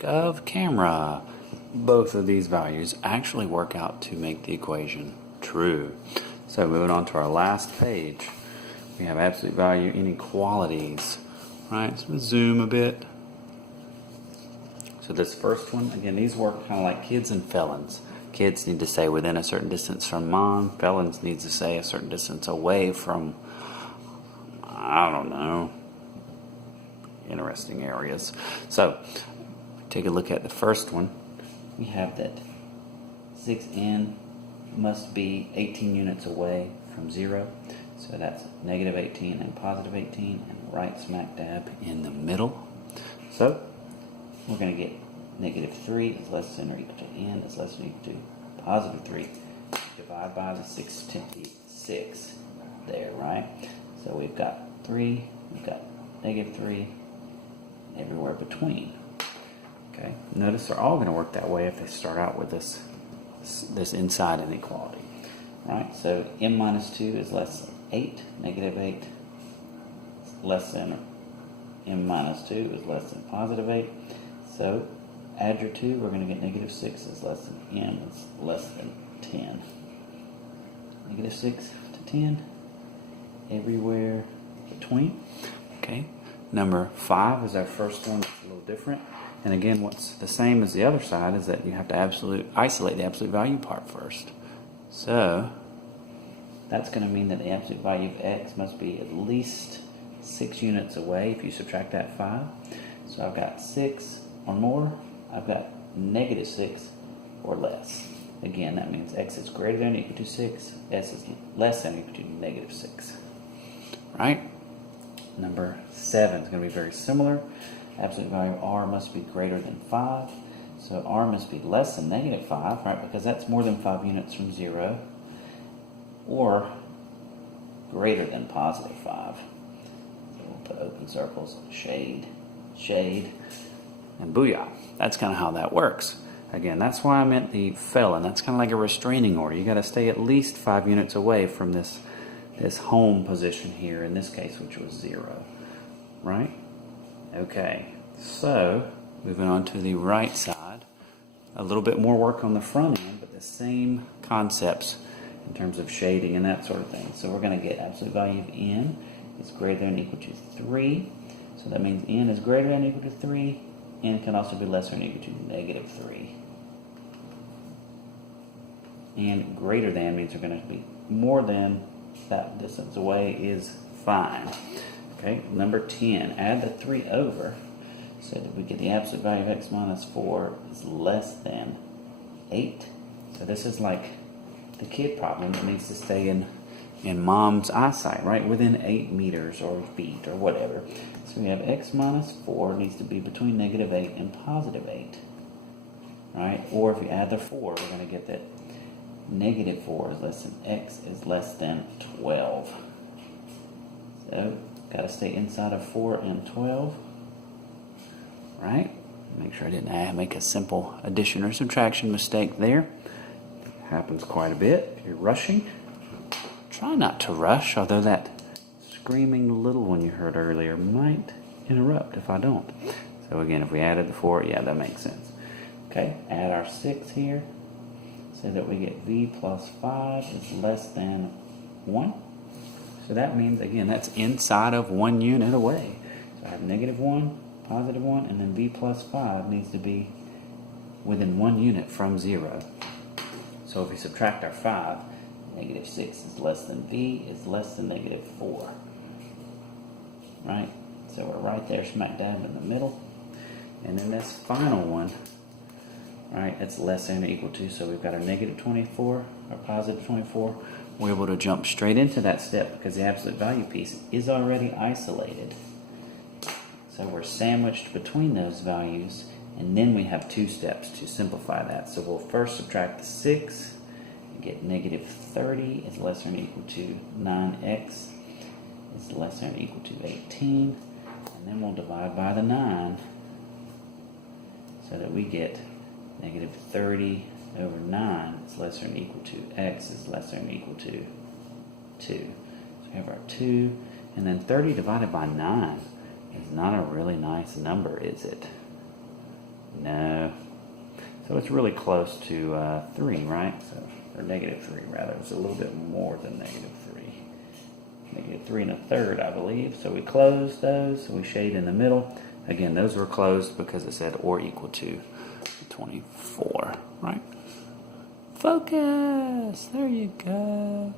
Of camera. Both of these values actually work out to make the equation true. So moving on to our last page, we have absolute value inequalities. Right, so zoom a bit. So this first one, again, these work kind of like kids and felons. Kids need to stay within a certain distance from mom. Felons need to stay a certain distance away from, I don't know, interesting areas. So take a look at the first one. We have that 6n must be 18 units away from 0. So that's negative 18 and positive 18, and right smack dab in the middle. So we're going to get negative 3 is less than or equal to n is less than or equal to positive 3. Divide by the 6 there, right? So we've got 3, we've got negative 3, everywhere between. Okay, notice they're all going to work that way if they start out with this inside inequality. Right, so m minus 2 is less than 8, negative 8 is less than m minus 2 is less than positive 8. So add your 2, we're going to get negative 6 is less than m is less than 10. Negative 6 to 10, everywhere between. Okay, number 5 is our first one. It's a little different. And again, what's the same as the other side is that you have to isolate the absolute value part first. So that's going to mean that the absolute value of x must be at least 6 units away if you subtract that 5. So I've got 6 or more. I've got negative 6 or less. Again, that means x is greater than or equal to 6. S is less than or equal to negative 6. Right? Number 7 is going to be very similar. Absolute value of r must be greater than 5. So r must be less than negative 5, right? Because that's more than 5 units from 0. Or greater than positive 5. So we'll put open circles, shade, shade, and booyah. That's kind of how that works. Again, that's why I meant the felon. That's kind of like a restraining order. You got to stay at least 5 units away from this home position here, in this case, which was 0. Right? Okay, so moving on to the right side, a little bit more work on the front end, but the same concepts in terms of shading and that sort of thing. So we're going to get absolute value of n is greater than or equal to 3. So that means n is greater than or equal to 3. N can also be less than or equal to negative 3. And greater than means we're going to be more than that distance away is fine. Okay, number 10, add the 3 over so that we get the absolute value of x minus 4 is less than 8. So this is like the kid problem that needs to stay in mom's eyesight, right? Within 8 meters or feet or whatever. So we have x minus 4 needs to be between negative 8 and positive 8. Right? Or if we add the 4, we're going to get that negative 4 is less than x is less than 12. So got to stay inside of 4 and 12. Right? Make sure I didn't make a simple addition or subtraction mistake there. Happens quite a bit if you're rushing. Try not to rush, although that screaming little one you heard earlier might interrupt if I don't. So again, if we added the 4, yeah, that makes sense. Okay, add our 6 here so that we get v plus 5 is less than 1. So that means, again, that's inside of 1 unit away. So I have negative 1, positive 1, and then v plus 5 needs to be within 1 unit from 0. So if we subtract our 5, negative 6 is less than v is less than negative 4. Right? So we're right there smack dab in the middle. And then this final one, right, it's less than or equal to, so we've got our negative 24, our positive 24. We're able to jump straight into that step because the absolute value piece is already isolated. So we're sandwiched between those values, and then we have 2 steps to simplify that. So we'll first subtract the 6 and get negative 30 is less than or equal to 9x is less than or equal to 18. And then we'll divide by the 9 so that we get negative 30 over 9 is less than or equal to x is less than or equal to 2. So we have our 2, and then 30 divided by 9 is not a really nice number, is it? No. So it's really close to 3, right? So, or negative 3 rather. It's a little bit more than negative 3. Negative 3 1/3, I believe. So we close those. So we shade in the middle. Again, those were closed because it said or equal to 24, right? Focus! There you go.